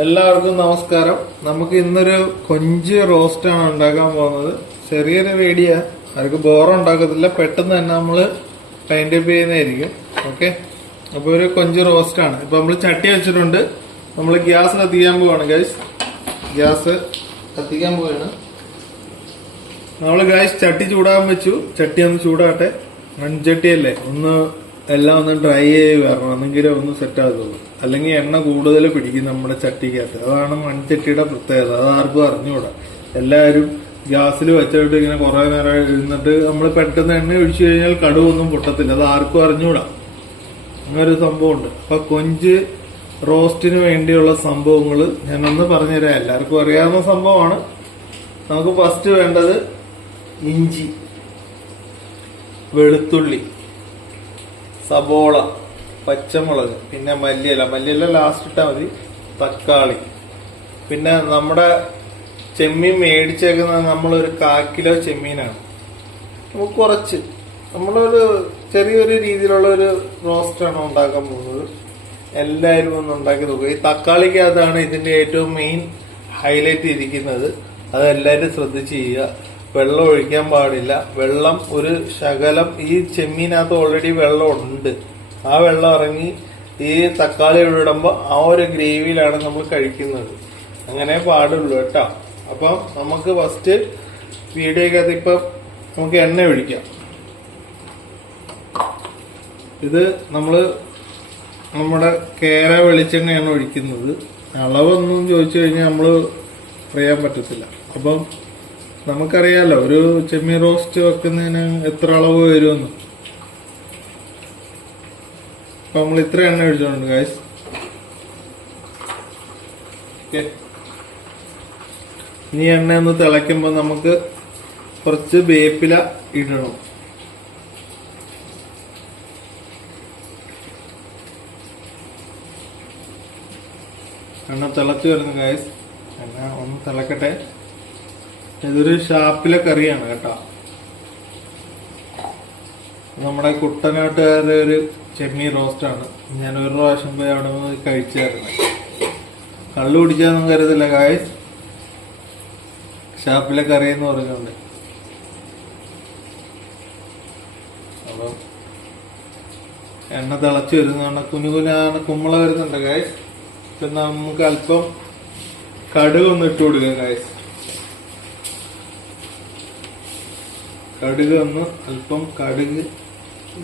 എല്ലാവർക്കും നമസ്കാരം. നമുക്ക് ഇന്നൊരു കൊഞ്ച് റോസ്റ്റ് ആണ് ഉണ്ടാക്കാൻ പോകുന്നത്. ചെറിയൊരു വീഡിയോ ആർക്ക് ബോറുണ്ടാക്കത്തില്ല പെട്ടെന്ന് തന്നെ നമ്മൾ ടൈൻഡ് അപ്പ് ചെയ്യുന്നതായിരിക്കും. ഓക്കെ അപ്പൊ ഒരു കൊഞ്ച് റോസ്റ്റ് ആണ്. ഇപ്പൊ നമ്മൾ ചട്ടി വെച്ചിട്ടുണ്ട്. നമ്മൾ ഗ്യാസ് കത്തിക്കാൻ പോവാണ് ഗൈസ് ഗ്യാസ് കത്തിക്കാൻ പോവാണ്. നമ്മൾ ഗൈസ് ചട്ടി ചൂടാകാൻ വെച്ചു. ചട്ടി ഒന്ന് ചൂടാട്ടെ മൺചട്ടിയല്ലേ? ഒന്ന് എല്ലാം ഒന്ന് ഡ്രൈ ആയി വരണം. ഒന്ന് സെറ്റ് ആകത്തുള്ളൂ. അല്ലെങ്കിൽ എണ്ണ കൂടുതൽ പിടിക്കും നമ്മുടെ ചട്ടിക്കകത്ത്. അതാണ് മൺചട്ടിയുടെ പ്രത്യേകത. അത് ആർക്കും അറിഞ്ഞുകൂടാ. എല്ലാവരും ഗ്യാസിൽ വെച്ചിട്ട് ഇങ്ങനെ കുറേ നേരം ഇരുന്നിട്ട് നമ്മൾ പെട്ടെന്ന് എണ്ണ ഒഴിച്ചു കഴിഞ്ഞാൽ കടുവൊന്നും പൊട്ടത്തില്ല. അത് ആർക്കും അറിഞ്ഞുകൂടാ. അങ്ങനൊരു സംഭവമുണ്ട്. അപ്പൊ കൊഞ്ച് റോസ്റ്റിന് വേണ്ടിയുള്ള സംഭവങ്ങൾ ഞാനൊന്ന് പറഞ്ഞുതരാം. എല്ലാവർക്കും അറിയാവുന്ന സംഭവമാണ്. നമുക്ക് ഫസ്റ്റ് വേണ്ടത് ഇഞ്ചി വെളുത്തുള്ളി. സബോള പച്ചമുളക് പിന്നെ മല്ലിയില. മല്ലിയില ലാസ്റ്റ് ഇട്ടാൽ മതി. തക്കാളി. പിന്നെ നമ്മുടെ ചെമ്മീൻ മേടിച്ചേക്കുന്നത് നമ്മളൊരു കാ കിലോ ചെമ്മീനാണ്. നമുക്ക് കുറച്ച്. നമ്മളൊരു ചെറിയൊരു രീതിയിലുള്ള ഒരു റോസ്റ്റാണ് ഉണ്ടാക്കാൻ പോകുന്നത്. എല്ലാവരും ഒന്ന് ഉണ്ടാക്കി നോക്കുക ഈ തക്കാളിക്കകത്താണ് ഇതിന്റെ ഏറ്റവും മെയിൻ ഹൈലൈറ്റ് ഇരിക്കുന്നത്. അത് എല്ലാവരും ശ്രദ്ധിച്ച് ചെയ്യുക. വെള്ളം ഒഴിക്കാൻ പാടില്ല. വെള്ളം ഒരു ശകലം ഈ ചെമ്മീനകത്ത് ഓൾറെഡി വെള്ളം ഉണ്ട് ആ വെള്ളം ഇറങ്ങി ഈ തക്കാളി ഇടുമ്പോൾ ആ ഒരു ഗ്രേവിയിലാണ് നമ്മൾ കഴിക്കുന്നത്. അങ്ങനെ പാടുള്ളൂ കേട്ടോ. അപ്പം നമുക്ക് ഫസ്റ്റ് വീഡിയോക്കകത്ത് ഇപ്പം നമുക്ക് എണ്ണ ഒഴിക്കാം. ഇത് നമ്മൾ നമ്മുടെ കേര വെളിച്ചെണ്ണയാണ് ഒഴിക്കുന്നത്. അളവൊന്നും ചോദിച്ചു കഴിഞ്ഞാൽ നമ്മൾ പറയാൻ പറ്റത്തില്ല. അപ്പം നമുക്കറിയാലോ ഒരു ചെമ്മീൻ റോസ്റ്റ് വെക്കുന്നതിന് എത്ര അളവ് വരുമെന്ന്. അപ്പൊ നമ്മൾ ഇത്ര എണ്ണ ഒഴിച്ചോണ്ട് ഗായ്സ് ഇനി എണ്ണ ഒന്ന് തിളയ്ക്കുമ്പോൾ നമുക്ക് കുറച്ച് വേപ്പില ഇടണം. എണ്ണ തിളച്ചു വരുന്നു ഗായ്സ് എണ്ണ ഒന്ന് തിളക്കട്ടെ. ഇതൊരു ഷാപ്പിലെ കറിയാണ് കേട്ടോ. നമ്മുടെ കുട്ടനാട്ടുകാരുടെ ഒരു ചെമ്മീൻ റോസ്റ്റ് ആണ് ഞാൻ ഒരു പ്രാവശ്യം പോയി അവിടെ നിന്ന് കഴിച്ചായിരുന്നു. കള്ളു കുടിച്ചാന്നും കരുതില്ല കായ് ഷാപ്പിലെ കറി എന്ന് പറഞ്ഞുകൊണ്ട്. അപ്പം എണ്ണ തിളച്ചു വരുന്നതാണ്. കുഞ്ഞു കുഞ്ഞാണ് കുമ്മള വരുന്നുണ്ട് കായ് പിന്നെ നമുക്ക് അല്പം കടുകൊന്നിട്ട് കൊടുക്കാം കൊടുക്കുക ഗായ്സ് കടുക് ഒന്ന് അല്പം കടുക്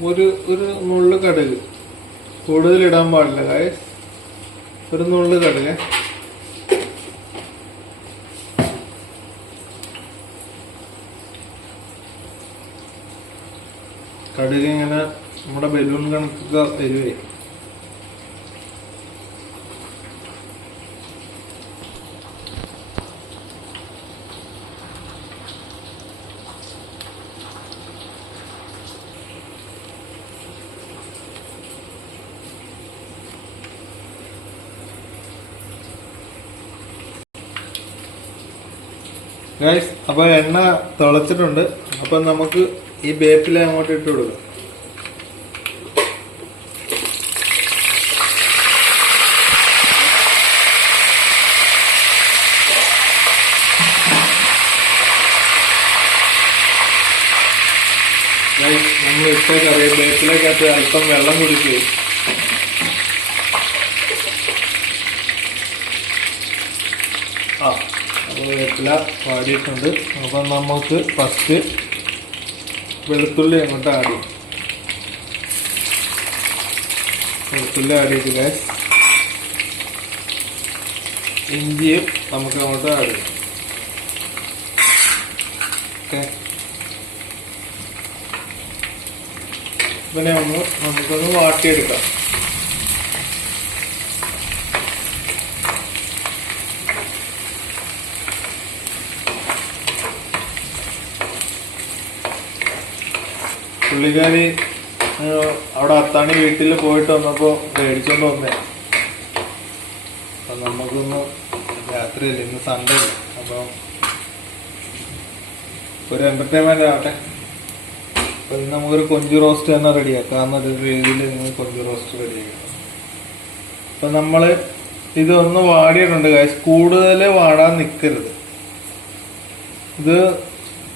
ഒരു ഒരു നുള്ളു കടുക്. കൂടുതൽ ഇടാൻ പാടില്ല കായ ഒരു നുള്ളു കടുക്. കടുക് ഇങ്ങനെ നമ്മുടെ ബലൂൺ കണക്കൊക്കെ വരുവേ. ഗൈസ് അപ്പൊ എണ്ണ തിളച്ചിട്ടുണ്ട്. അപ്പൊ നമുക്ക് ഈ വേപ്പില അങ്ങോട്ട് ഇട്ട് കൊടുക്കാം. നമ്മൾ ഇട്ട ബേപ്പിലേക്കകത്ത് അല്പം വെള്ളം കുടിക്കും ആ അപ്പോൾ വേപ്പില വാടിയിട്ടുണ്ട് അപ്പം നമുക്ക് ഫസ്റ്റ് വെളുത്തുള്ളി അങ്ങോട്ട് ആഡ് ചെയ്യും. വെളുത്തുള്ളി ആഡ് ചെയ്ത് ഗ്യാസ് ഇഞ്ചിയും നമുക്ക് അങ്ങോട്ട് ആഡ് ചെയ്യാം. ഓക്കെ ഇതിനെ ഒന്ന് നമുക്കൊന്ന് വാട്ടിയെടുക്കാം. പുള്ളിക്കാരി അവിടെ അത്താണി വീട്ടിൽ പോയിട്ട് വന്നപ്പോ മേടിച്ചോണ്ട് വന്നേ. അപ്പൊ നമുക്കൊന്ന് രാത്രിയല്ലേ ഇന്ന് സൺഡേ അപ്പൊ ഒരു എന്റർടൈൻമെന്റ് ആവട്ടെ. അപ്പൊ ഇന്ന് നമുക്കൊരു കൊഞ്ചു റോസ്റ്റ് തന്നെ റെഡിയാക്കാം എന്നൊരു രീതിയിൽ നിങ്ങൾ കൊഞ്ചു റോസ്റ്റ് റെഡിയാക്കാം അപ്പൊ നമ്മൾ ഇതൊന്ന് വാടിയിട്ടുണ്ട്. കൂടുതൽ വാടാൻ നിൽക്കരുത് ഇത്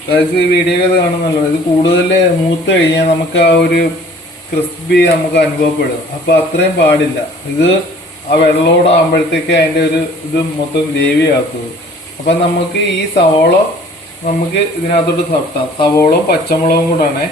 കാശ് ഈ വീഡിയോ ഒക്കെ കാണുന്നല്ലോ ഇത് കൂടുതൽ മൂത്ത് കഴിഞ്ഞാൽ നമുക്ക് ആ ഒരു ക്രിസ്പി നമുക്ക് അനുഭവപ്പെടും. അപ്പൊ അത്രയും പാടില്ല. ഇത് ആ വെള്ളമോടാകുമ്പോഴത്തേക്ക് അതിന്റെ ഒരു ഇത് മൊത്തം ഗ്രേവി ആക്കുന്നത് അപ്പൊ നമുക്ക് ഈ സവോള നമുക്ക് ഇതിനകത്തോട്ട് തട്ടാം. സവോളവും പച്ചമുളകും കൂടാണേ.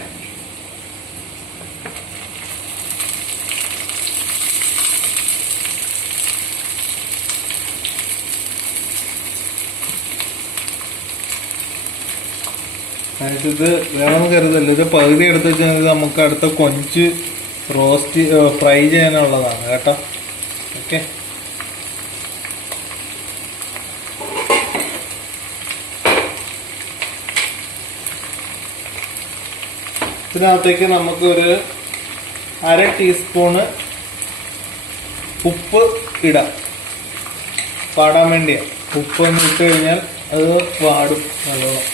ഇത് വേണമെന്ന് കരുതല്ല. ഇത് പകുതി എടുത്ത് വെച്ചാൽ നമുക്ക് അടുത്ത കൊഞ്ച് റോസ്റ്റ് ഫ്രൈ ചെയ്യാനുള്ളതാണ് കേട്ടോ. ഓക്കെ ഇതിനകത്തേക്ക് നമുക്കൊരു അര ടീസ്പൂണ് ഉപ്പ് ഇടാം. പാടാൻ വേണ്ടിയാണ് ഉപ്പ് ഒന്ന് ഇട്ട് കഴിഞ്ഞാൽ അത് പാടും നല്ലോണം.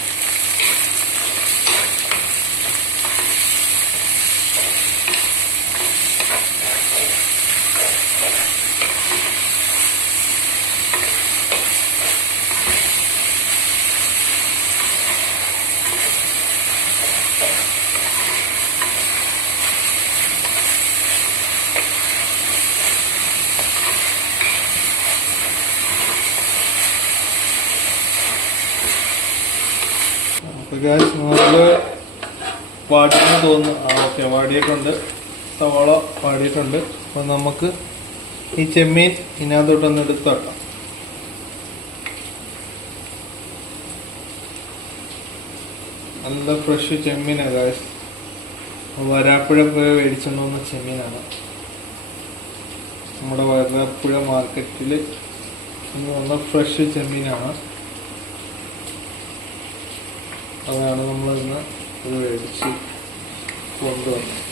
അപ്പൊ നമ്മൾ വാടിയെന്ന് തോന്നുന്നു. ആ ഓക്കെ വാടിയിട്ടുണ്ട് സവാള വാടിയിട്ടുണ്ട് അപ്പൊ നമുക്ക് ഈ ചെമ്മീൻ ഇതിനകത്തോട്ടൊന്ന് എടുത്ത് നല്ല ഫ്രഷ് ചെമ്മീനാണ് ഗ്യാസ് വരാപ്പുഴ പോയി മേടിച്ചുകൊണ്ട് വന്ന ചെമ്മീനാണ്. നമ്മുടെ വരാപ്പുഴ മാർക്കറ്റിൽ വന്ന ഫ്രഷ് ചെമ്മീനാണ്. അതാണ് നമ്മൾ ഇന്ന് ഇത് മേടിച്ച് കൊണ്ടുവന്നത്.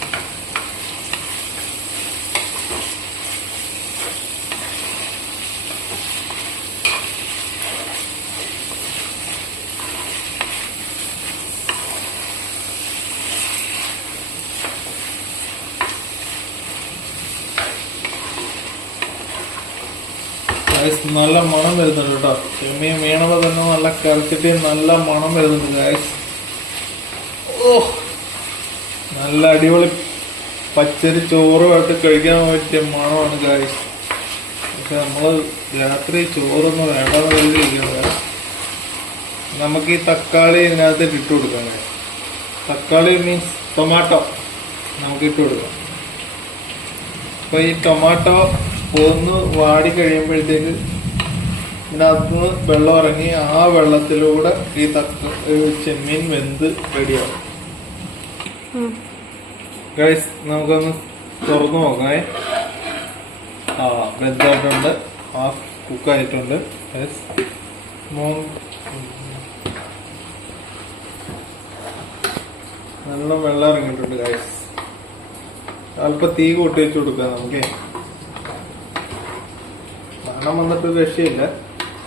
Guys, നല്ല മണം വരുന്നുണ്ട് കേട്ടോ ചെമ്മീൻ വീണപ്പോ തന്നെ നല്ല കറിച്ചിട്ട് നല്ല മണം വരുന്നുണ്ട് ഗായ്സ് ഓ നല്ല അടിപൊളി പച്ചരി ചോറ് ചോറുമായിട്ട് കഴിക്കാൻ പറ്റിയ മണമാണ് ഗായ്സ് പക്ഷെ നമ്മൾ രാത്രി ചോറൊന്നും വേണ്ടെന്ന് കരുതിയിരിക്കുന്നത് നമുക്ക് ഈ തക്കാളി ഇതിനകത്ത് ഇട്ട് കൊടുക്കാം. തക്കാളി മീൻസ് ടൊമാറ്റോ നമുക്ക് ഇട്ട് കൊടുക്കാം. അപ്പൊ ഈ ടൊമാറ്റോ ഒന്ന് വാടി കഴിയുമ്പോഴത്തേക്ക് ഇതിനകത്ത് വെള്ളം ഇറങ്ങി ആ വെള്ളത്തിലൂടെ ഈ തക്ക ചെമ്മീൻ വെന്ത് റെഡിയാവും. ഗൈസ് നമുക്കൊന്ന് തുറന്നു നോക്കണേ. ആ വെന്തായിട്ടുണ്ട് ആ കുക്കായിട്ടുണ്ട്. ഗൈസ് നല്ല വെള്ളം ഇറങ്ങിയിട്ടുണ്ട് ഗൈസ് അല്പം തീ കൂട്ടി വെച്ച് കൊടുക്കാം നമുക്കേ. മണം വന്നിട്ട് രക്ഷയില്ല.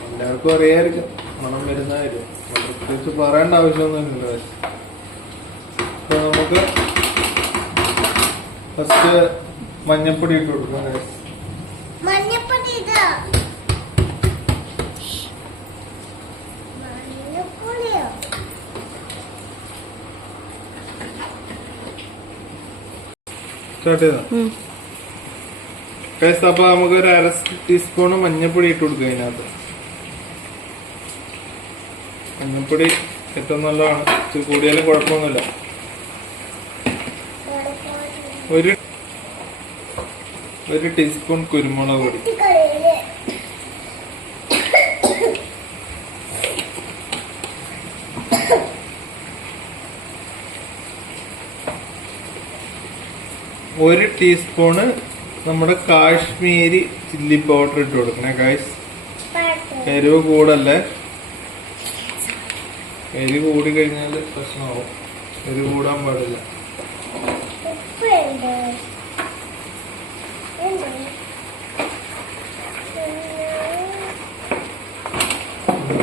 എല്ലാവർക്കും അറിയായിരിക്കും. മണം വരുന്നതായിരിക്കും പ്രത്യേകിച്ച് പറയേണ്ട ആവശ്യമൊന്നുമില്ല അപ്പൊ നമുക്ക് ഫസ്റ്റ് മഞ്ഞപ്പൊടി ഇട്ട് കൊടുക്കാം ചേട്ടാ മഞ്ഞപ്പൊടി ഇതാ മഞ്ഞപ്പൊടിയോ? സ്റ്റാർട്ട് ചെയ്താ? അപ്പൊ നമുക്ക് ഒരു അര ടീസ്പൂൺ മഞ്ഞപ്പൊടി ഇട്ട് കൊടുക്കുക അതിനകത്ത്. മഞ്ഞപ്പൊടി ഏറ്റവും നല്ലതാണ്. കൂടിയാലും കുഴപ്പമൊന്നുമില്ല. ഒരു ഒരു ടീസ്പൂൺ കുരുമുളക് പൊടി. ഒരു ടീസ്പൂണ് നമ്മുടെ കാശ്മീരി ചില്ലി പൗഡർ ഇട്ട് കൊടുക്കണേ ഗായ്സ് എരിവ് കൂടല്ലേ? എരിവ് കൂടി കഴിഞ്ഞാൽ പ്രശ്നമാവും. എരിവ് കൂടാൻ പാടില്ല.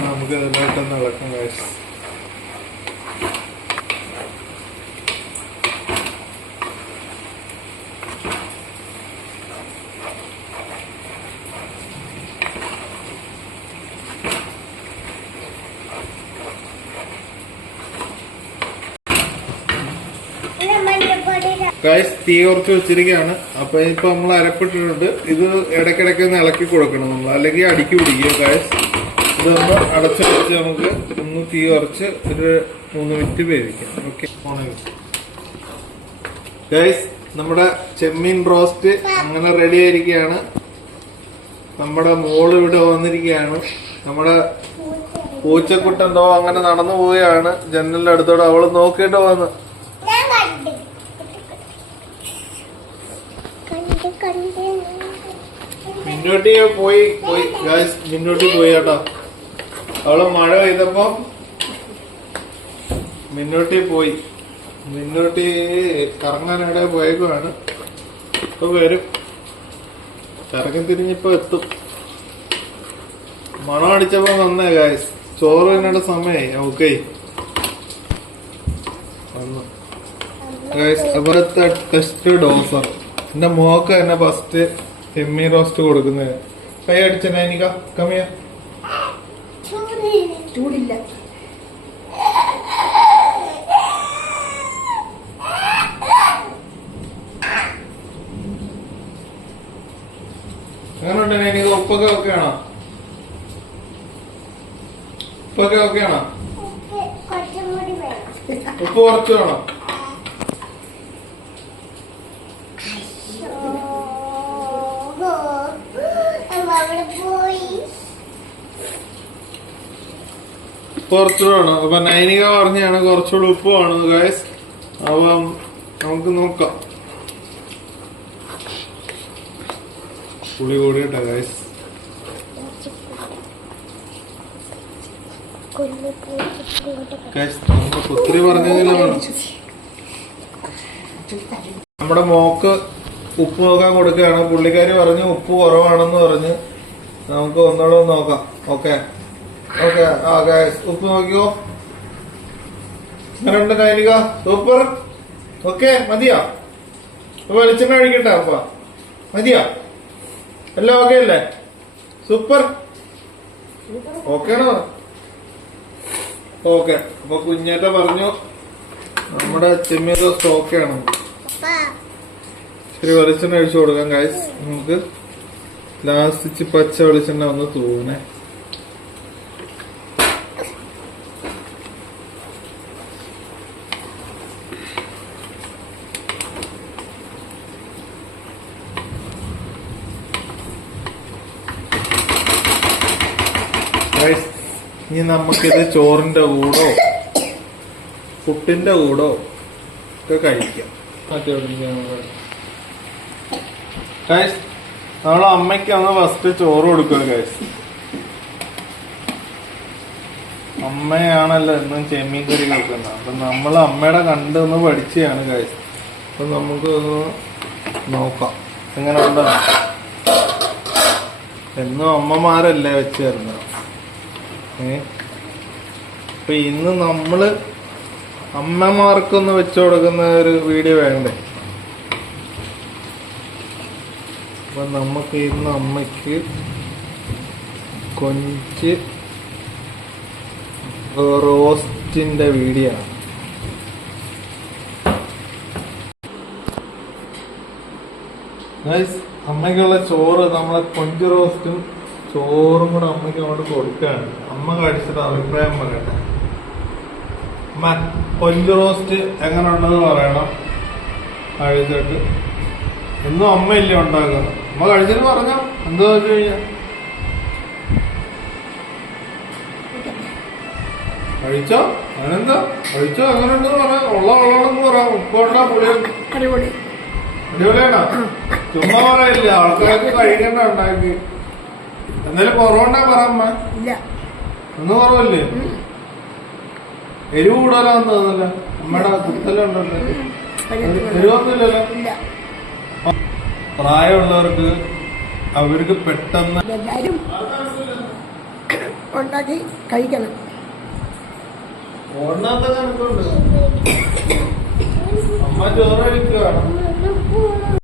നമുക്ക് ഇതിലോട്ടൊന്ന് ഇളക്കാം ഗൈസ് ഗൈസ് തീ കുറച്ച് വെച്ചിരിക്കുകയാണ്. അപ്പൊ ഇപ്പൊ നമ്മൾ അരപ്പിട്ടിട്ടുണ്ട്. ഇത് ഇടയ്ക്കിടയ്ക്ക് ഒന്ന് ഇളക്കി കൊടുക്കണം നമ്മൾ. അല്ലെങ്കിൽ അടിക്ക് പിടിക്കുക ഗൈസ് ഇതൊന്ന് അടച്ചു നമുക്ക് ഒന്ന് തീ കുറച്ച് ഒരു മൂന്ന് മിനിറ്റ് വേവിക്കാം. ഓക്കെ ഗൈസ് നമ്മുടെ ചെമ്മീൻ റോസ്റ്റ് അങ്ങനെ റെഡി ആയിരിക്കുകയാണ്. നമ്മുടെ മോൾ ഇവിടെ വന്നിരിക്കുകയാണ്. നമ്മുടെ പൂച്ചക്കുട്ടെന്തോ അങ്ങനെ നടന്നു പോവുകയാണ്. ജനലിന്റെ അടുത്തോടെ അവൾ നോക്കിയിട്ട് വന്ന് ഞാൻ കണ്ട് കണ്ട് കണ്ട് മിന്നോട്ടി പോയി പോയി. ഗായ്സ് മിന്നോട്ടി പോയി കേട്ടോ. അവൾ മഴ പെയ്തപ്പോ മിന്നോട്ടി പോയി. മിന്നോട്ടി കറങ്ങാൻ എവിടെ പോയേക്കുവാണ്. ഇപ്പൊ വരും. കറങ്ങി തിരിഞ്ഞിപ്പോ എത്തും. മണം അടിച്ചപ്പോ വന്നേ ഗായ്സ്. ചോറ് തന്നെയുടെ സമയായി. ഓക്കെ. വന്നു. ഗായ്സ് അവിടുത്തെ ടെസ്റ്റ് ഡോസർ എന്റെ മോക്ക് തന്നെ ഫസ്റ്റ് ചെമ്മീൻ റോസ്റ്റ് കൊടുക്കുന്നത് കൈ അടിച്ച നൈനിക കമിയ ചൂടില്ല. ഉപ്പൊക്കെ ഉപ്പൊക്കെ ഉപ്പ് കുറച്ച് വേണം. ഉപ്പ് അപ്പൊ നൈനിക പറഞ്ഞാണ് കുറച്ചുകൂടെ ഉപ്പ് വേണം ഗായസ് അപ്പം നമുക്ക് നോക്കാം. പുളി കൂടിയിട്ടാ ഗായസ് ഒത്തിരി പറഞ്ഞതിലാണ് നമ്മുടെ മോക്ക് ഉപ്പ് നോക്കാൻ കൊടുക്കുകയാണ്. പുള്ളിക്കാരി പറഞ്ഞു ഉപ്പ് കുറവാണെന്ന് പറഞ്ഞ് നമുക്ക് ഒന്നുകൂടെ ഒന്ന് നോക്കാം. ഓക്കെ ഓക്കെ ആ ഗൈസ് ഉപ്പ് നോക്കിയോ എങ്ങനെയുണ്ട് നൈനിക സൂപ്പർ ഓക്കെ മതിയോ? അപ്പൊ വെളിച്ചെണ്ണ കഴിക്കട്ടെ അപ്പ മതിയോ? എല്ലാം ഓക്കെ അല്ലേ? സൂപ്പർ ഓക്കെ ആണോ? ഓക്കെ അപ്പൊ കുഞ്ഞേട്ട പറഞ്ഞു നമ്മുടെ ചെമ്മീൻ റോസ്റ്റ് ഓക്കെ ആണ്. അപ്പാ ശരി വെളിച്ചെണ്ണ കഴിച്ചു കൊടുക്കാം ഗൈസ് നമുക്ക് ലാസ്റ്റ് പച്ച വെളിച്ചെണ്ണ ഒന്ന് തൂങ്ങണേ ഇനി നമുക്കിത് ചോറിന്റെ കൂടോ പുട്ടിന്റെ കൂടോ ഒക്കെ കഴിക്കാം. മറ്റേ നമ്മളെ അമ്മയ്ക്ക് അന്ന് ഫസ്റ്റ് ചോറ് കൊടുക്കുക അമ്മയാണല്ലോ എന്നും ചെമ്മീൻ കറി കൊടുക്കുന്നത് അപ്പൊ നമ്മൾ അമ്മയുടെ കണ്ട് ഒന്ന് പഠിച്ചതാണ് കഴിച്ചത് അപ്പൊ നമുക്ക് നോക്കാം. എങ്ങനെ ഉണ്ടെന്ന് എന്നും അമ്മമാരല്ലേ വെച്ച് തരുന്നത്? ഏ? അപ്പൊ ഇന്ന് നമ്മൾ അമ്മമാർക്കൊന്ന് വെച്ചു കൊടുക്കുന്ന ഒരു വീഡിയോ വേണ്ടേ? അപ്പൊ നമുക്ക് ഇന്ന് അമ്മയ്ക്ക് കൊഞ്ച് റോസ്റ്റിന്റെ വീഡിയോ ഗൈസ് അമ്മയ്ക്കുള്ള ചോറ് നമ്മളെ കൊഞ്ച് റോസ്റ്റും ചോറും കൂടെ അമ്മയ്ക്ക് അങ്ങോട്ട് കൊടുക്കുകയാണ്. അമ്മ കഴിച്ചിട്ട് അഭിപ്രായം പറയട്ടെ. അമ്മ കൊഞ്ച് റോസ്റ്റ് എങ്ങനെ ഉണ്ടെന്ന് പറയണം. കഴിച്ചിട്ട്. എന്നും അമ്മയില്ലേ ഉണ്ടാക്കുന്നത് അമ്മ കഴിച്ചിട്ട് പറഞ്ഞോ. എന്താ വെച്ച് കഴിഞ്ഞാ. കഴിച്ചോ? അങ്ങനെന്താ? കഴിച്ചോ? അങ്ങനെ ഉണ്ടെന്ന് പറയാം. ഉള്ള ഉള്ളതെന്ന് പറയാം. ഉപ്പുണ്ടാ പുളി. അടിപൊളി. അടിപൊളിയാണോ? ചുമ്മാ പറയില്ല. ആൾക്കാർക്ക് കഴിക്കണ്ട ഉണ്ടാക്കി. എന്തായാലും കുറവുണ്ടാ പറമ്മ ഇല്ല. ഒന്നും കുറവല്ലേ? എരിവ് കൂടുതലാന്ന് തോന്നുന്നില്ല. അമ്മയുടെ കുത്തലുണ്ടല്ലോ. എരിവൊന്നുമില്ലല്ലോ. പ്രായമുള്ളവർക്ക് അവർക്ക് പെട്ടെന്ന് എല്ലാരും ഉണ്ടാക്കി കഴിക്കണം. ഓടാത്ത കണക്കുണ്ട്. അമ്മ ചോറ് കഴിക്കുകയാണ്